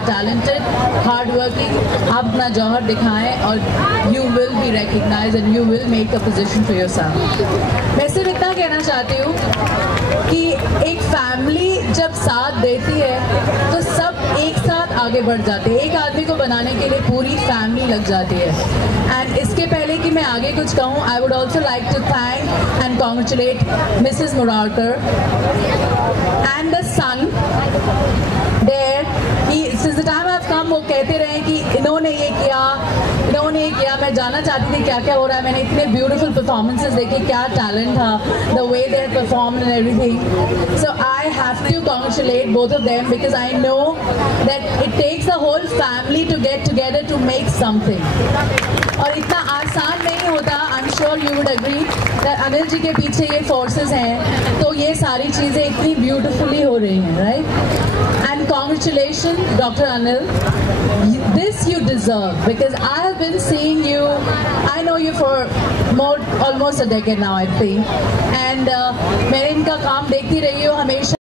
are talented, hardworking. आप अपना जौहर दिखाएं और you will be recognized and you will make a position for yourself. मैं सिर्फ इतना कहना चाहती हूँ कि एक फैमिली जब साथ देती है तो सब एक साथ आगे बढ़ जाते हैं. एक आदमी को बनाने के लिए पूरी फैमिली लग जाती है. एंड इसके पहले कि मैं आगे कुछ कहूँ, I would also like to thank and congratulate Mrs Murarkar and the son there. Since the time I have come वो कहते रहे कि इन्होंने ये किया, इन्होंने ये किया. मैं जानना चाहती थी क्या क्या हो रहा है. मैंने इतने ब्यूटीफुल परफॉर्मेंसेस देखे, क्या टैलेंट था, the way they have performed and everything. So I have to congratulate both of them because I know that it takes the whole family to get together to make something. और इतना आसान नहीं होता. I am sure you would agree that Anil ji के पीछे ये forces हैं तो ये सारी चीज़ें इतनी ब्यूटीफुली हो रही हैं, right? And congratulations, Dr. Anil. This you deserve because I have been seeing you. I know you for almost a decade now, I think. And मैं इनका काम देखती रही हूँ हमेशा.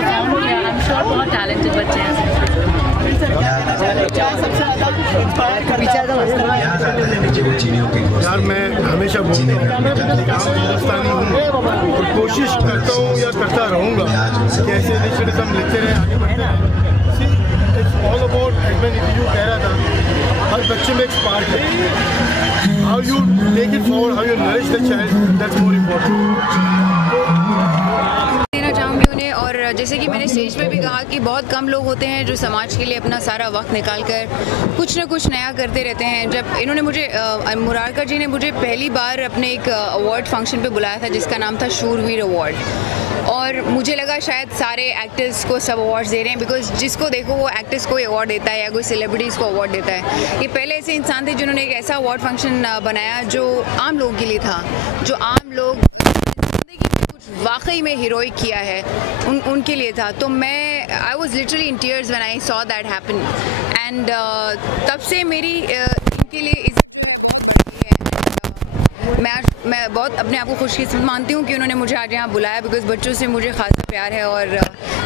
परफॉर्म किया। आई एम श्योर बहुत टैलेंटेड बच्चे हैं। यार मैं हमेशा बोलता हूँ हिंदुस्तानी हूँ और कोशिश करता हूँ या करता रहूँगा कि ऐसे इनिशिएटिव्स हम लेते रहे, आगे बढ़ते रहें। इट्स ऑल अबाउट एडमिन कह रहा था हर बच्चे में एक स्पार्क है। How you take it forward, how you nourish the child, that's more important. और जैसे कि मैंने स्टेज पे भी कहा कि बहुत कम लोग होते हैं जो समाज के लिए अपना सारा वक्त निकाल कर कुछ ना कुछ नया करते रहते हैं। जब इन्होंने मुझे मुरारकर जी ने मुझे पहली बार अपने एक अवार्ड फंक्शन पे बुलाया था जिसका नाम था शूरवीर अवार्ड, और मुझे लगा शायद सारे एक्टर्स को सब अवार्ड्स दे रहे हैं, बिकॉज जिसको देखो वो एक्टर्स को अवार्ड देता है या कोई सेलिब्रिटीज़ को अवार्ड देता है। ये पहले ऐसे इंसान थे जिन्होंने एक ऐसा अवार्ड फंक्शन बनाया जो आम लोगों के लिए था, जो आम लोग वाकई में हीरोइक किया है उनके लिए था। तो मैं I was literally in tears when I saw that happen, and तब से मेरी इनके लिए मैं बहुत अपने आप को खुशकिस्मत मानती हूँ कि उन्होंने मुझे आज यहाँ बुलाया, बिकॉज बच्चों से मुझे खासा प्यार है और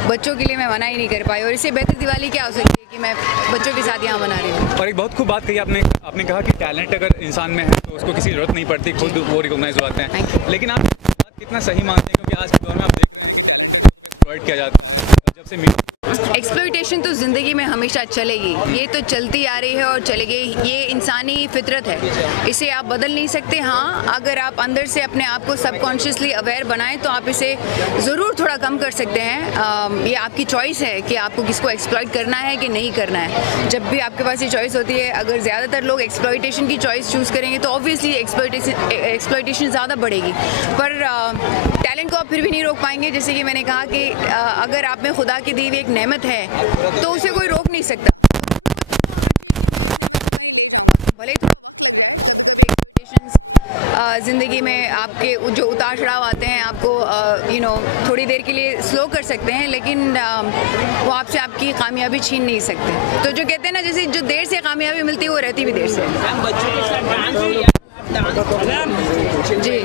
बच्चों के लिए मैं मना ही नहीं कर पाई, और इससे बेहतर दिवाली क्या हो सकती है कि मैं बच्चों के साथ यहाँ मना रही हूँ। और एक बहुत खूब बात कही आपने कहा कि टैलेंट अगर इंसान में है तो उसको किसी ज़रूरत नहीं पड़ती, खुद वो रिकॉग्नाइज हो जाते हैं। लेकिन आप कितना सही मानते हैं, क्योंकि आज के दौर में आप एक्सप्लॉइट किया जाता है जब से एक्सप्लॉइटेशन तो ज़िंदगी में हमेशा चलेगी, ये तो चलती आ रही है और चलेगी, ये इंसानी फितरत है, इसे आप बदल नहीं सकते। हाँ, अगर आप अंदर से अपने आप को सबकॉन्शियसली अवेयर बनाएं तो आप इसे ज़रूर थोड़ा कम कर सकते हैं। ये आपकी चॉइस है कि आपको किसको एक्सप्लॉइट करना है कि नहीं करना है। जब भी आपके पास ये चॉइस होती है, अगर ज़्यादातर लोग एक्सप्लॉइटेशन की चॉइस चूज़ करेंगे तो ऑब्वियसली एक्सप्लॉइटेशन ज़्यादा बढ़ेगी, पर टैलेंट को आप फिर भी नहीं रोक पाएंगे। जैसे कि मैंने कहा कि अगर आप में खुदा की दी हुई एक नेमत है तो उसे कोई रोक नहीं सकता। भले ज़िंदगी में आपके जो उतार चढ़ाव आते हैं आपको थोड़ी देर के लिए स्लो कर सकते हैं, लेकिन वो आपसे आपकी कामयाबी छीन नहीं सकते। तो जो कहते हैं ना, जैसे जो देर से कामयाबी मिलती है वो रहती भी देर से। जी जी,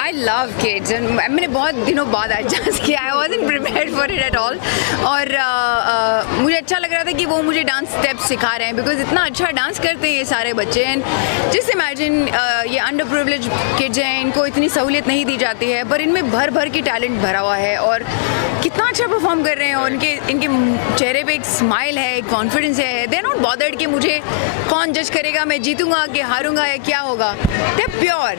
आई लव किड्स, मैंने बहुत दिनों बाद आज डांस किया। I wasn't prepared for it at all, और मुझे अच्छा लग रहा था कि वो मुझे डांस स्टेप्स सिखा रहे हैं, बिकॉज इतना अच्छा डांस करते हैं ये सारे बच्चे। एंड जस्ट इमेजिन ये अंडर प्रिविलेज किड्स हैं, इनको इतनी सहूलियत नहीं दी जाती है, पर इनमें भर भर की टैलेंट भरा हुआ है और कितना अच्छा परफॉर्म कर रहे हैं, और इनके चेहरे पे एक स्माइल है, एक कॉन्फिडेंस है। दे आर नॉट बॉदर्ड कि मुझे कौन जज करेगा, मैं जीतूंगा कि हारूंगा या क्या होगा। They are pure,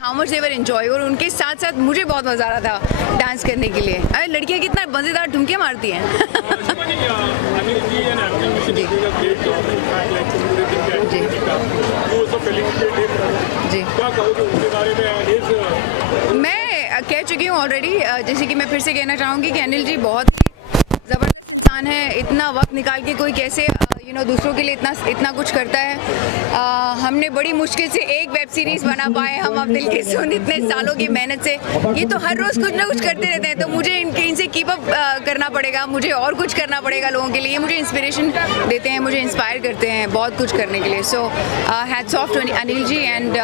how much ever enjoy, और उनके साथ साथ मुझे बहुत मज़ा आ रहा था डांस करने के लिए। अरे लड़कियां कितना मज़ेदार ठुमके मारती हैं। जी जी, मैं कह चुकी हूँ ऑलरेडी। जैसे कि मैं फिर से कहना चाहूँगी कि अनिल जी बहुत ज़बरदस्त इंसान है। इतना वक्त निकाल के कोई कैसे दूसरों के लिए इतना कुछ करता है। हमने बड़ी मुश्किल से एक वेब सीरीज़ बना पाए हम अब दिल के सुन, इतने सालों की मेहनत से। ये तो हर रोज़ कुछ ना कुछ करते रहते हैं, तो मुझे इनसे कीप अप करना पड़ेगा, मुझे और कुछ करना पड़ेगा लोगों के लिए। मुझे इंस्पिरेशन देते हैं, मुझे इंस्पायर करते हैं बहुत कुछ करने के लिए। So hats off to Anil ji, and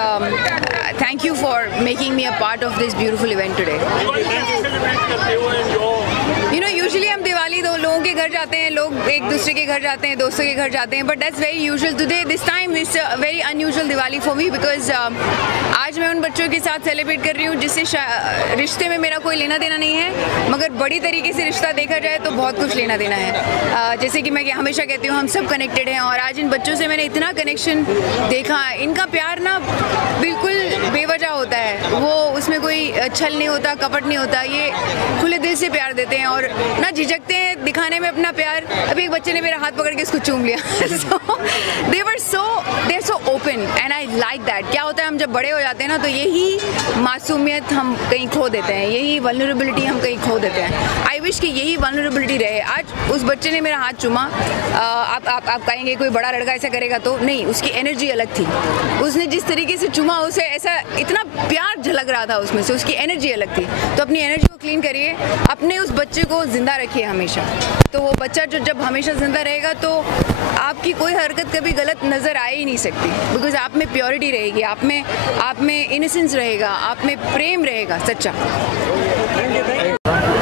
thank you for making me a part of this beautiful event today. Usually हम दिवाली लोगों के घर जाते हैं, लोग एक दूसरे के घर जाते हैं, दोस्तों के घर जाते हैं, but that's very usual. Today this time it's a very unusual Diwali for me, because आज मैं उन बच्चों के साथ सेलिब्रेट कर रही हूँ जिससे रिश्ते में मेरा कोई लेना देना नहीं है, मगर बड़ी तरीके से रिश्ता देखा जाए तो बहुत कुछ लेना देना है। जैसे कि मैं हमेशा कहती हूँ, हम सब कनेक्टेड हैं, और आज इन बच्चों से मैंने इतना कनेक्शन देखा। इनका प्यार ना बिल्कुल बेवजह होता है, वो उसमें कोई छल नहीं होता, कपट नहीं होता। ये खुले दिल से प्यार देते हैं और ना झिझकते हैं दिखाने में अपना प्यार। अभी एक बच्चे ने मेरा हाथ पकड़ के इसको चूम लिया। They are so open, and I like that. क्या होता है, हम जब बड़े हो जाते हैं ना तो यही मासूमियत हम कहीं खो देते हैं, यही वल्नरेबिलिटी हम कहीं खो देते हैं। आई विश कि यही वल्नरेबिलिटी रहे। आज उस बच्चे ने मेरा हाथ चूमा, आप कहेंगे कोई बड़ा लड़का ऐसा करेगा तो नहीं, उसकी एनर्जी अलग थी। उसने जिस तरीके से चूमा, उसे ऐसा इतना प्यार झलक रहा था उसमें से, उसकी एनर्जी अलग थी। तो अपनी एनर्जी को क्लीन करिए, अपने उस बच्चे को जिंदा रखिए हमेशा। तो वो बच्चा जो जब हमेशा जिंदा रहेगा तो आपकी कोई हरकत कभी गलत नज़र आ ही नहीं सकती, बिकॉज आप में प्योरिटी रहेगी, आप में इनोसेंस रहेगा, आप में प्रेम रहेगा सच्चा।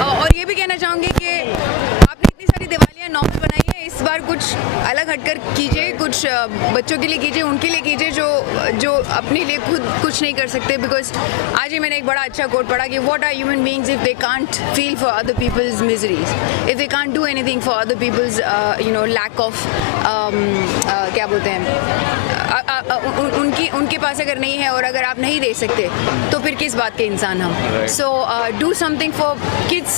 और ये भी कहना चाहूँगी कि आपने इतनी सारी दिवालियाँ नॉर्मल बनाई है, इस बार कुछ अलग हटकर कीजिए, कुछ बच्चों के लिए कीजिए, उनके लिए कीजिए जो अपने लिए खुद कुछ नहीं कर सकते। बिकॉज आज ही मैंने एक बड़ा अच्छा कोट पढ़ा कि what are human beings if they can't feel for other people's miseries, if they can't do anything for other people's lack of क्या बोलते हैं उनके पास अगर नहीं है और अगर आप नहीं दे सकते तो फिर किस बात के इंसान हम। So do something for kids.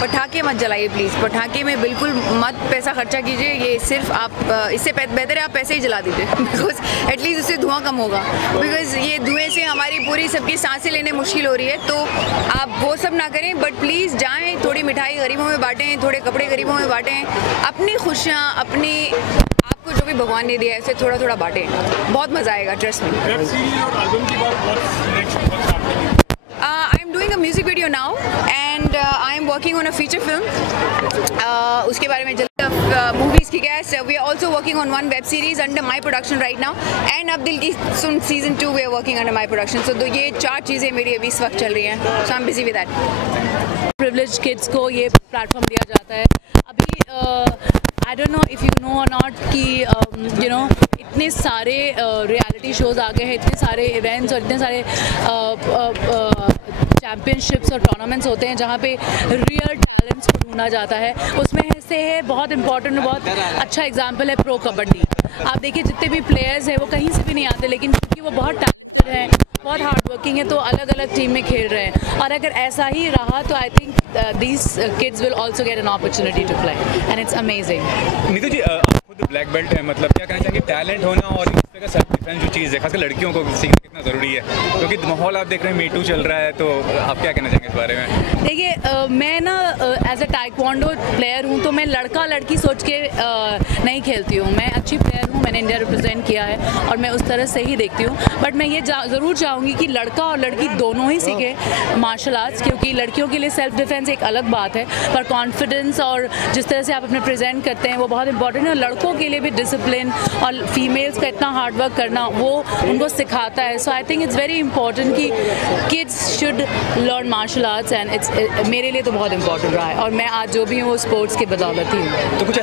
पटाखे मत जलाइए प्लीज़, पटाखे में बिल्कुल मत पैसा खर्चा कीजिए। ये सिर्फ आप इससे बेहतर है आप पैसे ही जला दीजिए, बिकॉज एटलीस्ट उससे धुआं कम होगा। बिकॉज ये धुएं से हमारी पूरी सबकी सांसें लेने मुश्किल हो रही है। तो आप वो सब ना करें, बट प्लीज़ जाएँ, थोड़ी मिठाई गरीबों में बांटें, थोड़े कपड़े गरीबों में बांटें, अपनी खुशियाँ अपनी आपको जो भी भगवान ने दिया है उसे थोड़ा थोड़ा बांटें, बहुत मज़ा आएगा, trust me. I am doing a music video now and I am working on a feature film. उसके बारे में मूवीज़ की guess we are also working on one web series under my production right now, and अब Dil Ki Sun season 2 we are working under my production. So ये 4 चीज़ें मेरी अभी इस वक्त चल रही हैं, so I am busy with that. Privileged kids को ये प्लेटफॉर्म दिया जाता है। अभी I don't know if you know और नॉट कि यू नो इतने सारे रियलिटी शोज़ आ गए हैं, इतने सारे इवेंट्स और इतने सारे चैम्पियनशिप्स और टूर्नामेंट्स होते हैं जहाँ पे रियल टैलेंट्स को ढूंढा जाता है। उसमें से है बहुत इंपॉर्टेंट, बहुत अच्छा एग्जाम्पल है प्रो कबड्डी। आप देखिए जितने भी प्लेयर्स हैं वो कहीं से भी नहीं आते, लेकिन क्योंकि वो बहुत टैलेंटेड हैं, बहुत हार्ड वर्किंग है, तो अलग अलग टीम में खेल रहे हैं। और अगर ऐसा ही रहा तो I think these kids will also get an opportunity to play and it's amazing. Neetu ji खुद ब्लैक बेल्ट है, मतलब क्या कहना चाहेंगे टैलेंट होना और इस तरह का सेल्फ डिफेंस जो चीज़ है खासकर लड़कियों को सीखना कितना ज़रूरी है, क्योंकि माहौल आप देख रहे हैं मीटू चल रहा है, तो आप क्या कहना चाहेंगे इस बारे में? देखिए मैं ना एज ए टाइक्वांडो प्लेयर हूँ, तो मैं लड़का लड़की सोच के नहीं खेलती हूँ। मैं अच्छी प्लेयर हूँ, मैंने इंडिया रिप्रेजेंट किया है और मैं उस तरह से ही देखती हूँ। बट मैं ये ज़रूर चाहूँगी कि लड़का और लड़की दोनों ही सीखे मार्शल आर्ट्स, क्योंकि लड़कियों के लिए सेल्फ डिफेंस एक अलग बात है, पर कॉन्फिडेंस और जिस तरह से आप अपने प्रेजेंट करते हैं वो बहुत इंपॉर्टेंट है। लड़कों के लिए भी डिसिप्लिन और फीमेल्स का इतना हार्ड वर्क करना वो उनको सिखाता है। So I think it's very important कि kids should learn martial arts and it's मेरे लिए तो बहुत इंपॉर्टेंट रहा है और मैं आज जो भी हूँ वो स्पोर्ट्स की बदौलत ही हूँ। तो कुछ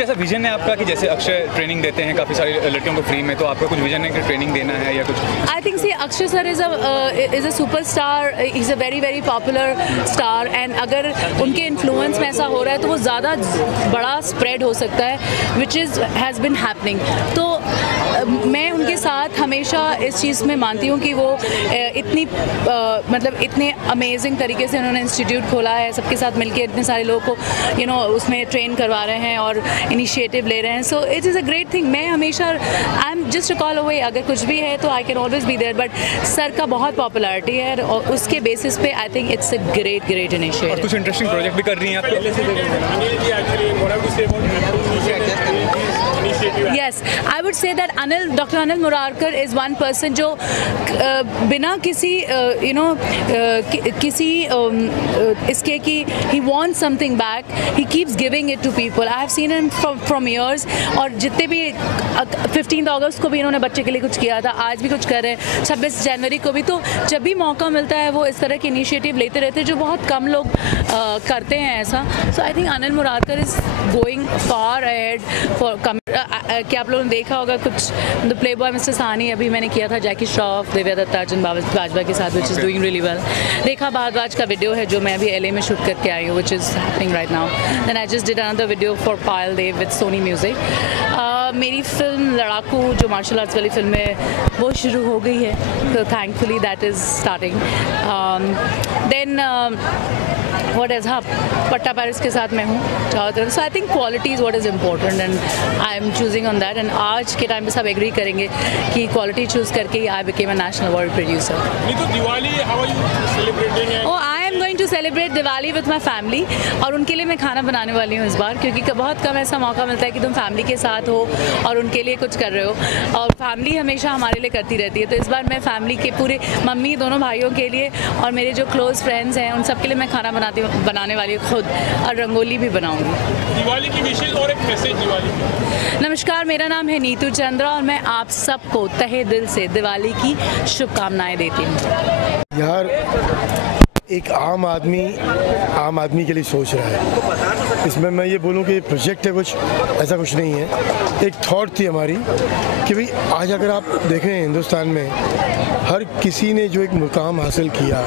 ऐसा विजन है आपका कि जैसे अक्षय ट्रेनिंग देते हैं काफ़ी सारी लड़कियों को फ्री में, तो आपका कुछ विजन है कि ट्रेनिंग देना है या कुछ? I think see Akshay sir is a super star, is a very very popular star, and अगर उनके इन्फ्लुएंस में ऐसा हो रहा है तो वो ज़्यादा बड़ा स्प्रेड हो सकता है, विच हैज़ बिन हैपनिंग। तो मैं उनके साथ हमेशा इस चीज़ में मानती हूँ कि वो इतनी मतलब इतने अमेजिंग तरीके से उन्होंने इंस्टीट्यूट खोला है, सबके साथ मिलकर इतने सारे लोगों को यू नो उसमें ट्रेन करवा रहे हैं और इनिशिएटिव ले रहे हैं। So it is a great thing. मैं हमेशा I am just a call away, अगर कुछ भी है तो I can always be there, but sir का बहुत पॉपुलैरिटी है और उसके बेसिस पे I think it's a great initiative. कुछ इंटरेस्टिंग प्रोजेक्ट भी कर रही हैं आप? Yes, I would say that Dr. Anil Murarkar is one person जो बिना किसी किसी इसके कि he wants something back, he keeps giving it to people. I have seen him from years, और जितने भी 15 अगस्त को भी इन्होंने बच्चे के लिए कुछ किया था, आज भी कुछ कर रहे हैं, 26 जनवरी को भी। तो जब भी मौका मिलता है वो इस तरह के इनिशिएटिव लेते रहते हैं जो बहुत कम लोग करते हैं ऐसा। So I think Anil Murarkar is going far ahead for क्या आप लोगों ने देखा होगा कुछ द प्ले बॉय मिस्टर सानी अभी मैंने किया था जैकी श्रॉफ, दिव्या दत्ता, अर्जुन बाजवा के साथ, which is doing really well. Rekha Bhardwaj का वीडियो है जो मैं अभी LA में शूट करके आई हूँ, which is happening right now. Then I just did another video for Payal Dev with Sony music. मेरी फिल्म लड़ाकू जो मार्शल आर्ट्स वाली फिल्म है वो शुरू हो गई है, तो thankfully that is starting. Then what is हाँ पट्टा पैरिस के साथ मैं हूँ चारों तरफ। So I think quality is what is important and I am choosing on that, and आज के टाइम पे सब एग्री करेंगे कि क्वालिटी चूज़ करके ही I became a national award producer. Diwali, how are you celebrating? Oh, I am going to to celebrate Diwali with my family, और उनके लिए मैं खाना बनाने वाली हूँ इस बार, क्योंकि बहुत कम ऐसा मौका मिलता है कि तुम फैमिली के साथ हो और उनके लिए कुछ कर रहे हो, और फैमिली हमेशा हमारे लिए करती रहती है। तो इस बार मैं फैमिली के पूरे मम्मी दोनों भाइयों के लिए और मेरे जो क्लोज फ्रेंड्स हैं उन सब के लिए मैं खाना बनाने वाली हूँ खुद, और रंगोली भी बनाऊँगी। दिवाली की विशेष और एक मैसेज दिवाली। नमस्कार, मेरा नाम है नीतू चंद्रा और मैं आप सबको तहे दिल से दिवाली की शुभकामनाएं देती हूँ। यार एक आम आदमी के लिए सोच रहा है, इसमें मैं ये बोलूँ कि प्रोजेक्ट है कुछ ऐसा कुछ नहीं है। एक थॉट थी हमारी कि भाई आज अगर आप देखें हिंदुस्तान में हर किसी ने जो एक मुकाम हासिल किया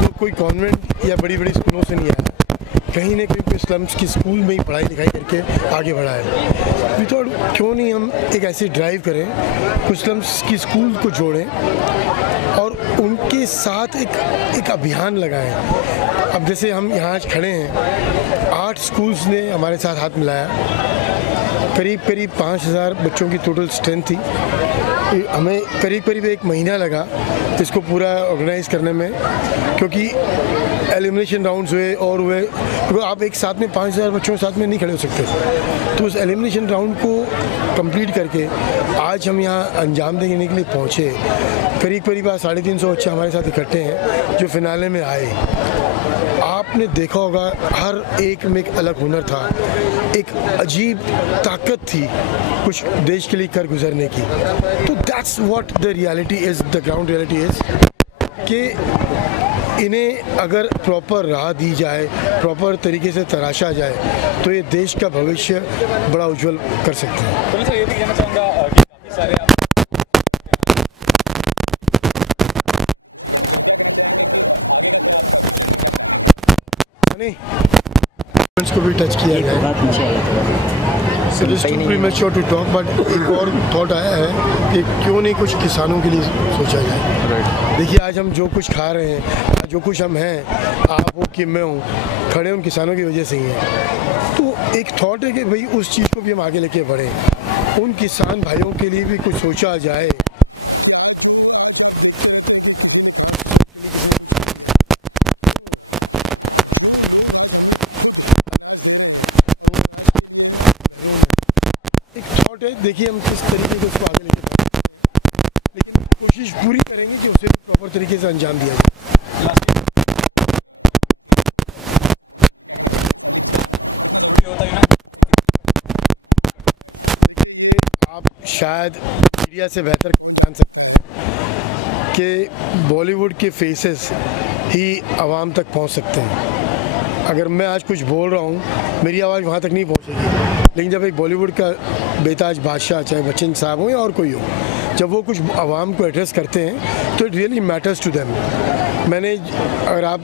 वो कोई कॉन्वेंट या बड़ी बड़ी स्कूलों से नहीं आया, कहीं ना कहीं कोई स्लम्स की स्कूल में ही पढ़ाई लिखाई करके आगे बढ़ा है। वी थॉट क्यों नहीं हम एक ऐसी ड्राइव करें, कुछ स्लम्स की स्कूल को जोड़ें और उनके साथ एक अभियान लगाएं। अब जैसे हम यहाँ आज खड़े हैं, 8 स्कूल्स ने हमारे साथ हाथ मिलाया, करीब 5000 बच्चों की टोटल स्ट्रेंथ थी। हमें करीब 1 महीना लगा इसको पूरा ऑर्गेनाइज करने में, क्योंकि एलिमिनेशन राउंड्स हुए और हुए, क्योंकि आप एक साथ में 5000 बच्चों के साथ में नहीं खड़े हो सकते। तो उस एलिमिनेशन राउंड को कंप्लीट करके आज हम यहाँ अंजाम देने के लिए पहुँचे। करीब 350 बच्चे हमारे साथ इकट्ठे हैं जो फिनाले में आए। आपने देखा होगा हर एक में एक अलग हुनर था, एक अजीब ताकत थी कुछ देश के लिए कर गुजरने की। तो that's what the reality is, the ground reality is कि इन्हें अगर प्रॉपर राह दी जाए, प्रॉपर तरीके से तराशा जाए तो ये देश का भविष्य बड़ा उज्जवल कर सकते हैं। तो मैं सर ये भी कहना चाहूँगा कि काफ़ी सारे को भी टच किया गया। So just too premature to talk, but एक और थॉट आया है कि क्यों नहीं कुछ किसानों के लिए सोचा जाए। देखिए आज हम जो कुछ खा रहे हैं, जो कुछ हम हैं, आप हो कि मैं हूँ, खड़े उन किसानों की वजह से ही हैं। तो एक थॉट है कि भाई उस चीज़ को भी हम आगे लेके बढ़ें, उन किसान भाइयों के लिए भी कुछ सोचा जाए। देखिए हम किस तरीके से उसको आगे लेके बढ़ें, लेकिन कोशिश पूरी करेंगे कि उसे प्रॉपर तरीके से अंजाम दिया जाए। आप शायद मीडिया से बेहतर जान सकते हैं कि बॉलीवुड के फेसेस ही आवाम तक पहुंच सकते हैं। अगर मैं आज कुछ बोल रहा हूँ मेरी आवाज़ वहाँ तक नहीं पहुँचेगी, लेकिन जब एक बॉलीवुड का बेताज बादशाह, चाहे बच्चन साहब हो या और कोई हो, जब वो कुछ आवाम को एड्रेस करते हैं तो it really matters to them. मैंने, अगर आप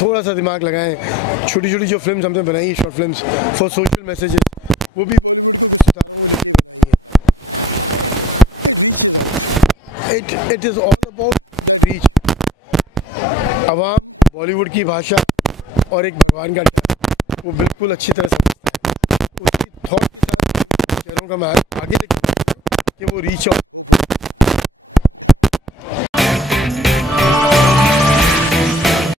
थोड़ा सा दिमाग लगाएं, छोटी छोटी जो फिल्म्स हमने बनाई, short films for social messages, वो भी it is all about reach. आवाम बॉलीवुड की भाषा और एक भगवान का वो बिल्कुल अच्छी तरह समझता है। उसकी थॉट के साथ चेहरों का मैं आगे कि वो रीच आउट